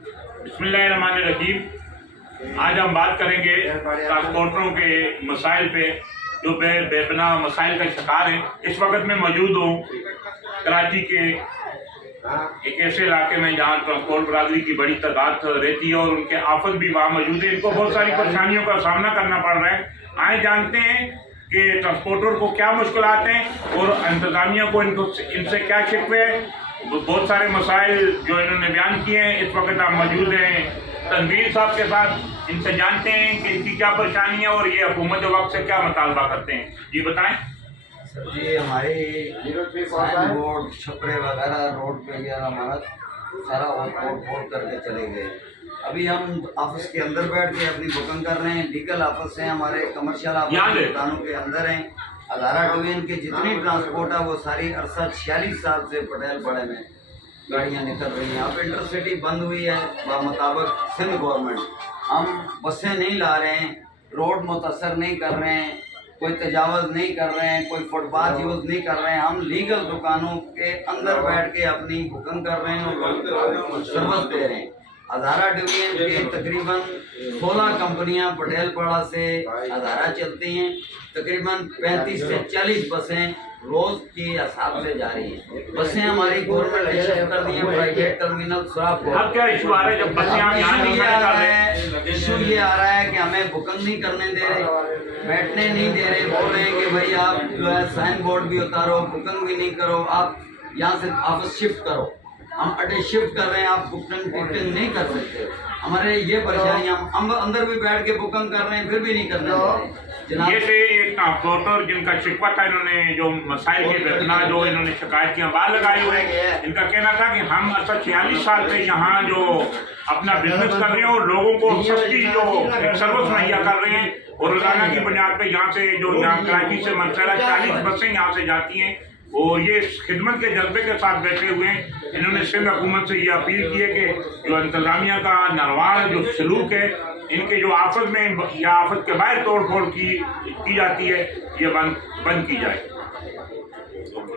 बिस्मिल्लाहिर्रहमानिर्रहीम। आज हम बात करेंगे ट्रांसपोर्टरों के मसाइल पे जो बेपनाह मसाइल का शिकार हैं। इस वक्त मैं मौजूद हूँ कराची के एक ऐसे इलाके में जहाँ ट्रांसपोर्ट बरादरी की बड़ी तादाद रहती है और उनके आफत भी वहाँ मौजूद है। इनको बहुत सारी परेशानियों का सामना करना पड़ रहा है। आए जानते हैं कि ट्रांसपोर्टर को क्या मुश्किलात हैं और इंतज़ामिया को इनसे क्या शिकवे है। बहुत सारे मसाइल जो इन्होंने बयान किए हैं। इस वक्त आप मौजूद हैं तनवीर साहब के साथ, इनसे जानते हैं कि इनकी क्या परेशानी है और ये हुकूमत वक्त से क्या मुतालबा करते हैं। जी बताएं। सर जी, हमारे साइन बोर्ड छपरे वगैरह रोड पे यार हमारा सारा फोड़ करके चले गए। अभी हम ऑफिस के अंदर बैठ के अपनी बुकिंग कर रहे हैं। लीगल ऑफिस है हमारे, कमर्शियल ऑफिस दुकानों के अंदर हैं। हज़ारा डिवीजन की जितनी ट्रांसपोर्ट है वो सारी अरसा 46 साल से पटेल पड़े में गाड़ियाँ निकल रही हैं। अब इंटरसिटी बंद हुई है बामुताबिक सिंध गवर्नमेंट। हम बसें नहीं ला रहे हैं, रोड मुतासर नहीं कर रहे हैं, कोई तजावज़ नहीं कर रहे हैं, कोई फुटपाथ यूज़ नहीं कर रहे हैं। हम लीगल दुकानों के अंदर बैठ के अपनी बुकिंग कर रहे हैं और सर्विस दे रहे हैं। हज़ारा डिवीजन के तकरीबन 16 कंपनियां पटेलपाड़ा से हज़ारा चलती हैं। तकरीबन 35 से 40 बसें रोज़ की हिसाब से जा रही हैं। बसें हमारी गवर्नमेंट ने शिफ्ट कर दी हैं प्राइवेट टर्मिनल सुरापुर। अब क्या इशू आ रहा है जब बसें आप यहाँ नहीं कर रहे? इशू ये आ रहा है कि हमें बुकिंग नहीं करने दे रहे, बैठने नहीं दे रहे। बोल रहे हैं कि भाई आप जो है साइन बोर्ड भी उतारो, बुकिंग भी नहीं करो, आप यहाँ से ऑफिस शिफ्ट करो। हम अड्डे शिफ्ट कर रहे हैं, आप बुकिंग नहीं कर सकते। हमारे ये परेशानियाँ, हम अंदर भी बैठ के बुकिंग कर रहे हैं फिर भी नहीं करने दे रहे। ये थे ट्रांसपोर्टर जिनका शिकवा था, इन्होंने जो मसाइल के बेपनाह जो इन्होंने शिकायत की बात लगाई हुए। इनका कहना था कि हम 46 साल से यहाँ जो अपना बिजनेस कर रहे हैं और लोगों को सस्ती जो सर्विस मुहैया कर रहे हैं और रोजाना की बुनियाद पे यहाँ से जो यहाँ कराची से मंसला 40 बसें यहाँ से जाती हैं और ये खिदमत के जज्बे के साथ बैठे हुए हैं। इन्होंने सिंध हुकूमत से ये अपील की है कि जो इंतज़ामिया का नरवार जो सलूक है, इनके जो आफत में या आफत के बाहर तोड़ फोड़ की जाती है, ये बंद की जाए।